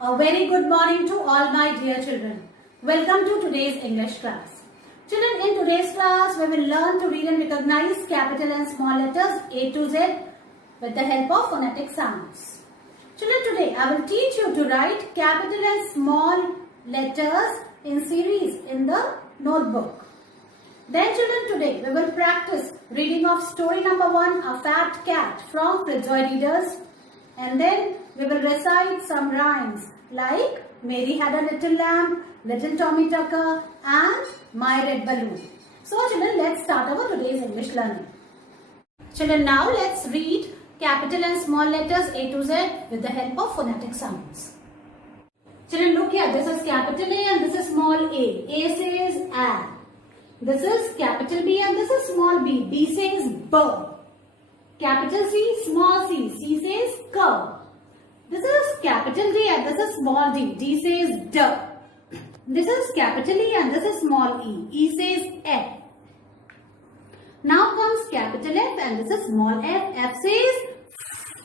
A very good morning to all my dear children. Welcome to today's English class. Children, in today's class, we will learn to read and recognize capital and small letters A to Z with the help of phonetic sounds. Children, today I will teach you to write capital and small letters in series in the notebook. Then children, today we will practice reading of story number 1, A Fat Cat from Fritzoid Readers. And then we will recite some rhymes like Mary Had a Little Lamb, Little Tommy Tucker and My Red Balloon. So children, let's start our today's English learning. Children, now let's read capital and small letters A to Z with the help of phonetic sounds. Children, look here. This is capital A and this is small a. A says A. This is capital B and this is small b. B says B. Capital C, small c. C says K. This is capital D and this is small d. D says D. This is capital E and this is small e. E says F. Now comes capital F and this is small f. F says F.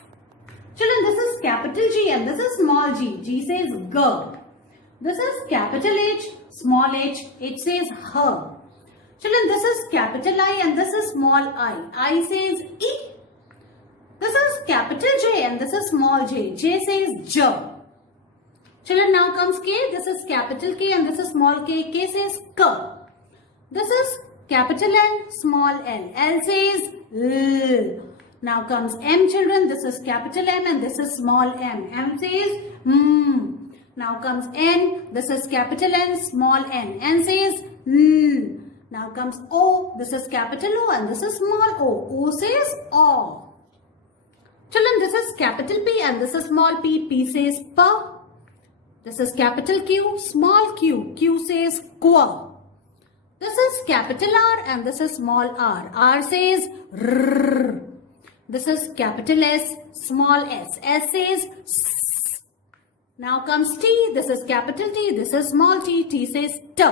Children, this is capital G and this is small g. G says G. This is capital H, small h. H says H. Children, this is capital I and this is small I. I says E. This is capital J and this is small j. J says J. Children, now comes K. This is capital K and this is small k. K says K. This is capital L, small l. L says L. Now comes M, children. This is capital M and this is small m. M says M. Now comes N. This is capital N, small n. N says N. Now comes O. This is capital O and this is small o. O says O. Children, this is capital P and this is small p. P says P. This is capital Q, small q. Q says Qu. This is capital R and this is small r. R says R. This is capital S, small s. S says S. Now comes T. This is capital T. This is small t. T says T.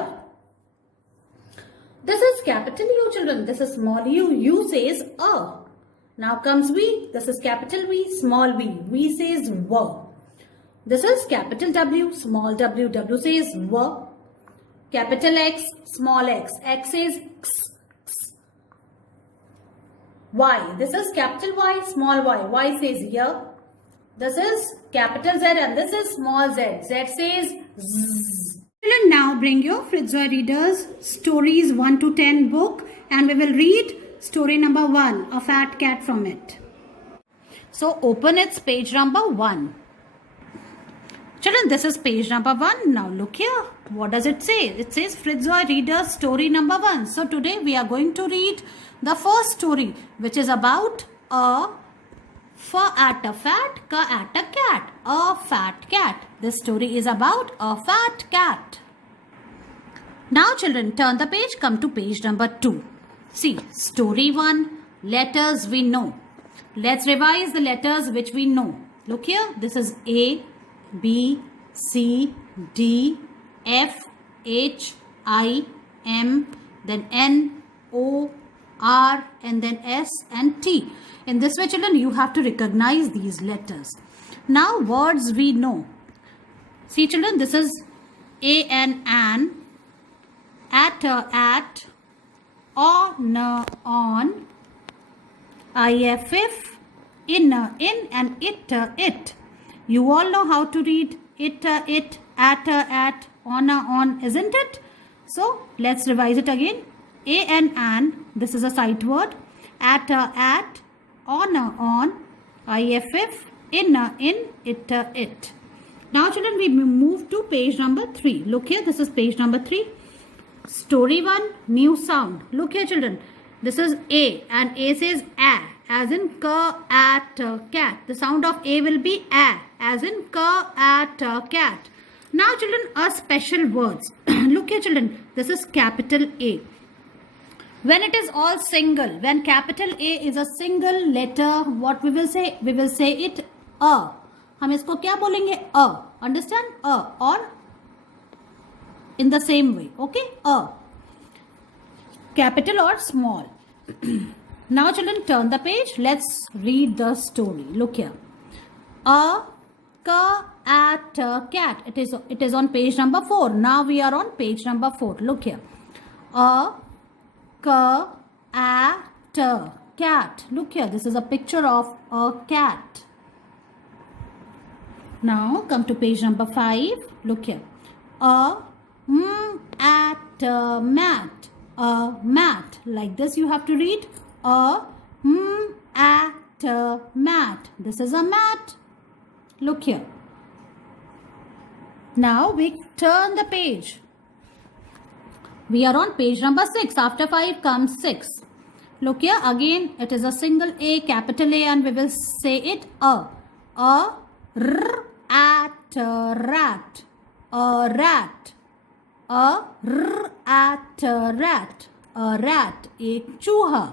This is capital U, children. This is small u. U says A. Now comes V. This is capital V, small v. V says W. This is capital W, small w. W says W. Capital X, small x. X says X. X. Y. This is capital Y, small y. Y says Y. This is capital Z and this is small z. Z says Z. Children, now bring your Fritzoid Readers Stories 1 to 10 book and we will read story number 1, A Fat Cat from it. So open its page number 1. Children, this is page number 1. Now look here. What does it say? It says Fritzoid Readers story number 1. So today we are going to read the first story, which is about a F at a fat, K at a cat. A fat cat. This story is about a fat cat. Now children, turn the page. Come to page number 2. See, story 1, letters we know. Let's revise the letters which we know. Look here, this is A, B, C, D, F, H, I, M, then N, O, R, and then S and T. In this way, children, you have to recognize these letters. Now, words we know. See, children, this is A, N, at, on, IFF, in, and it. You all know how to read it, at, on, isn't it? So, let's revise it again. A, an, this is a sight word. At, on, IFF, in, it. Now, children, we move to page number 3. Look here, this is page number 3. Story 1, new sound. Look here, children. This is A and A says A as in K at cat. The sound of A will be A as in K at cat. Now, children, a special words. Look here, children. This is capital A. When it is all single, when capital A is a single letter, what we will say? We will say it A. हम इसको क्या बोलेंगे? A. Understand? A or in the same way. Okay? A. Capital or small. Now children, turn the page. Let's read the story. Look here. A K at cat. It is on page number 4. Now we are on page number 4. Look here. A cat. Look here. This is a picture of a cat. Now come to page number 5. Look here. At mat. A mat. Like this you have to read. At mat. This is a mat. Look here. Now we turn the page. We are on page number 6. After 5 comes 6. Look here. Again it is a single A, capital A, and we will say it a. At rat. A rat. A at rat. A rat. एक चूहा.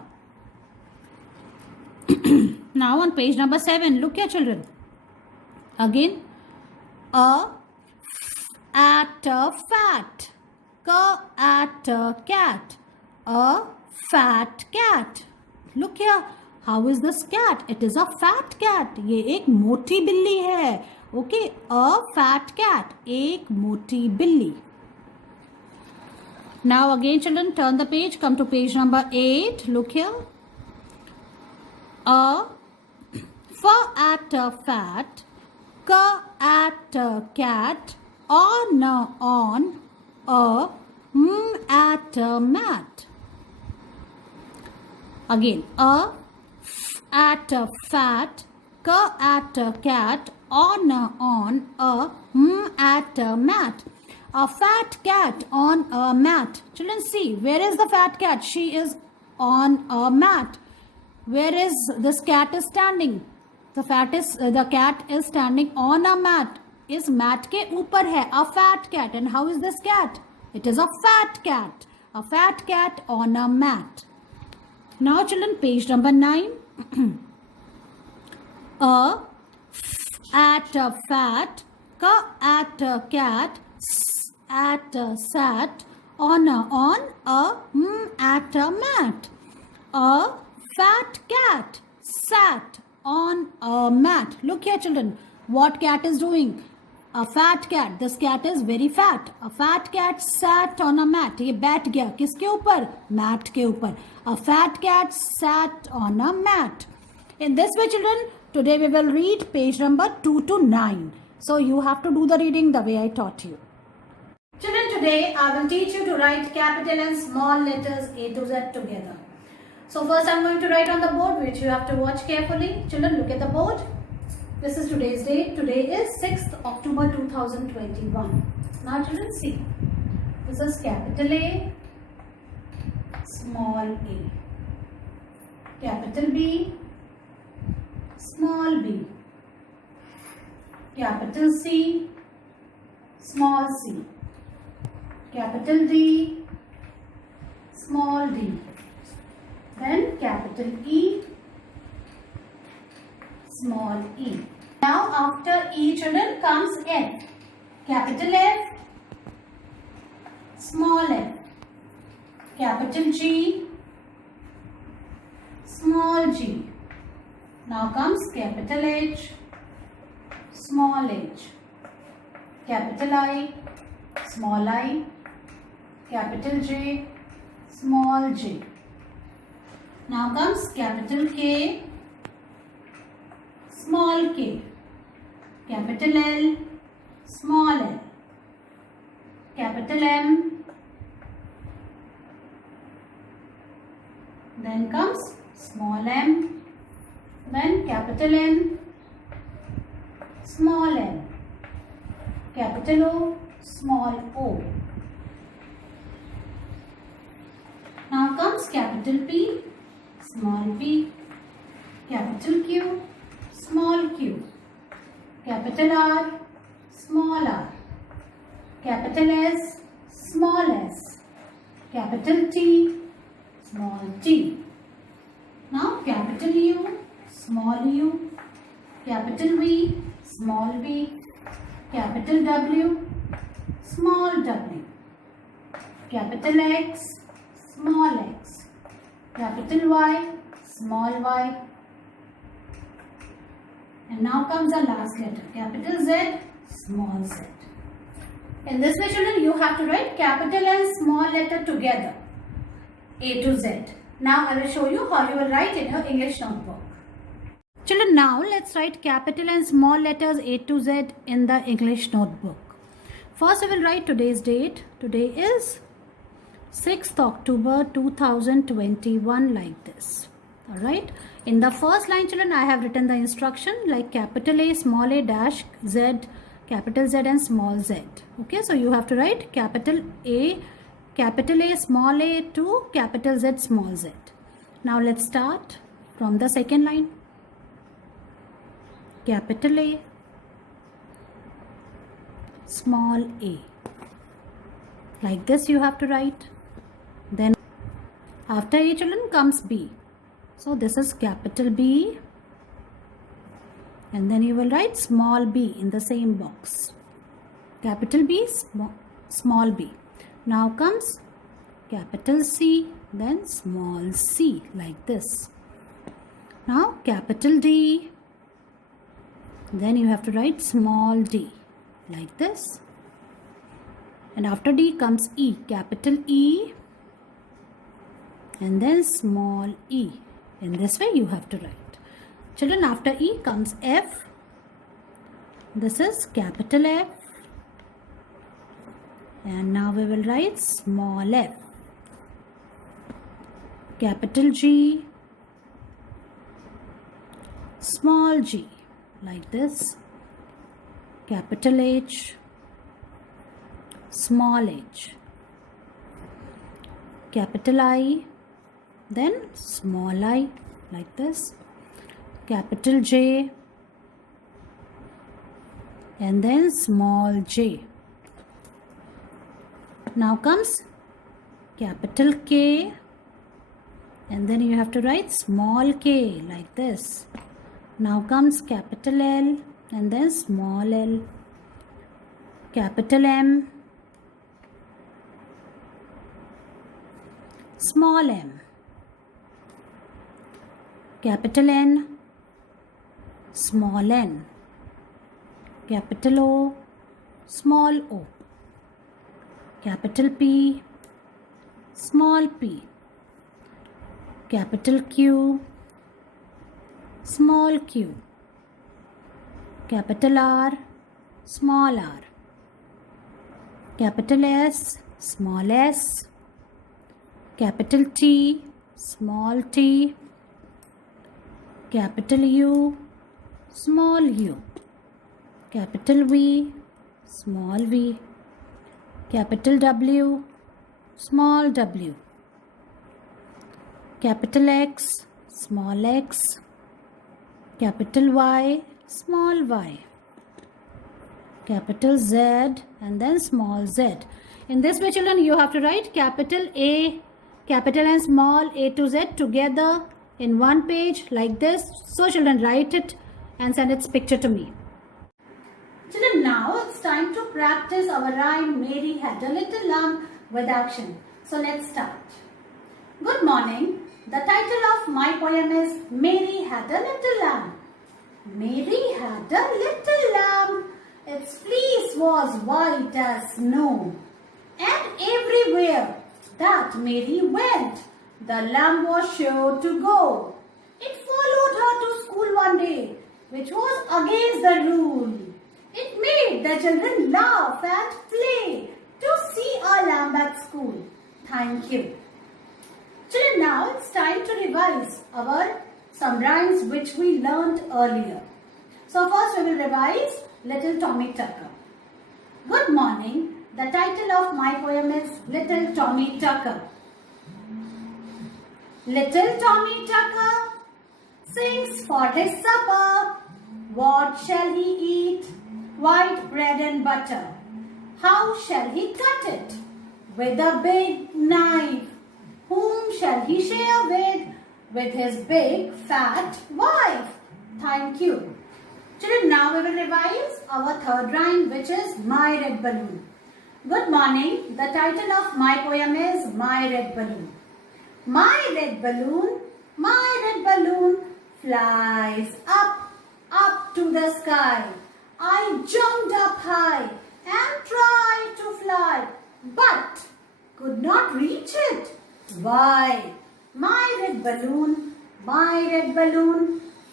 Now on page number 7. Look here children. Again. A at a fat. At a cat. A fat cat. Look here. How is this cat? It is a fat cat. ये एक मोटी बिल्ली है. Okay. A fat cat. एक मोटी बिल्ली. Now again children, turn the page. Come to page number 8. Look here. A at a fat. At a cat. On a at a mat. Again, a at a fat, at a cat, on a at a mat. A fat cat on a mat. Children, see, where is the fat cat? She is on a mat. Where is this cat is standing? The cat is standing on a mat. इस mat के ऊपर है. A fat cat. And how is this cat? It is a fat cat. A fat cat on a mat. Now children, page number 9. A at a fat, at a cat, at a sat, on a at a mat. A fat cat sat on a mat. Look here children, what cat is doing? A fat cat. This cat is very fat. A fat cat sat on a mat. ये बैठ गया किसके ऊपर? Mat के ऊपर. A fat cat sat on a mat. In this way children, today we will read page number 2 to 9. So you have to do the reading the way I taught you. Children, today I will teach you to write capital and small letters A to Z together. So first I am going to write on the board, which you have to watch carefully. Children, look at the board. This is today's date. Today is 6th October 2021. Now children, see. This is capital A, small a. Capital B, small b. Capital C, small c. Capital D, small d. Then capital E, small e. Now after E children comes F. Capital F, small f. Capital G, small g. Now comes capital H, small h. Capital I, small I. Capital J, small j. Now comes capital K, small k. Capital L, small l. Capital M. Then comes small m. Then capital N, small n. Capital O, small o. Now comes capital P, small p. Capital Q, small q. Capital R, small r. Capital S, small s. Capital T, small t. Now capital U, small u. Capital V, small v. Capital W, small w. Capital X, small x. Capital Y, small y. And now comes the last letter. Capital Z, small z. In this way, children, you have to write capital and small letter together, A to Z. Now, I will show you how you will write in your English notebook. Children, now let's write capital and small letters A to Z in the English notebook. First, I will write today's date. Today is 6th October 2021 like this. Alright. In the first line, children, I have written the instruction like capital A, small a, dash Z, capital Z and small z. Okay. So, you have to write capital A, small a to capital Z, small z. Now, let's start from the second line. Capital A, small a. Like this you have to write. Then after A, children, comes B. So this is capital B. And then you will write small b in the same box. Capital B, small b. Now comes capital C, then small c, like this. Now capital D. Then you have to write small d, like this. And after D comes E, capital E. And then small e. In this way you have to write. Children, after E comes F. This is capital F. And now we will write small f. Capital G. Small g. Like this. Capital H. Small h. Capital I. Then small I. Like this. Capital J. And then small j. Now comes capital K. And then you have to write small k, like this. Now comes capital L and then small l. Capital M. Small m. Capital N. Small n. Capital O. Small o. Capital P. Small p. Capital Q. Small q. Capital R. Small r. Capital S. Small s. Capital T. Small t. Capital U. Small u. Capital V. Small v. Capital W. Small w. Capital X. Small x. Capital Y. Small y. Capital Z and then small z. In this way, children, you have to write capital A, capital and small A to Z together in one page like this. So, children, write it and send its picture to me. Children, now it's time to practice our rhyme Mary had a little lamb with action. So, let's start. Good morning. The title of my poem is Mary had a little lamb. Mary had a little lamb. Its fleece was white as snow. And everywhere that Mary went, the lamb was sure to go. It followed her to school one day, which was against the rule. It made the children laugh and play to see a lamb at school. Thank you. Children, now it's time to revise some rhymes which we learnt earlier. So first we will revise Little Tommy Tucker. Good morning. The title of my poem is Little Tommy Tucker. Little Tommy Tucker sings for his supper. What shall he eat? White bread and butter. How shall he cut it? With a big knife. Whom shall he share with? With his big fat wife. Thank you. Children, now we will revise our third rhyme, which is My Red Balloon. Good morning. The title of my poem is My Red Balloon. My red balloon flies up, up to the sky. I jumped up high and tried to fly, but could not reach it. Why? My red balloon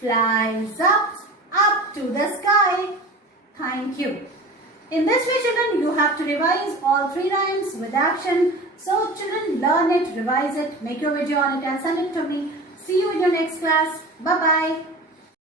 flies up to the sky. Thank you. In this way, children, you have to revise all 3 rhymes with action. So, children, learn it, revise it, make your video on it and send it to me. See you in your next class. Bye-bye.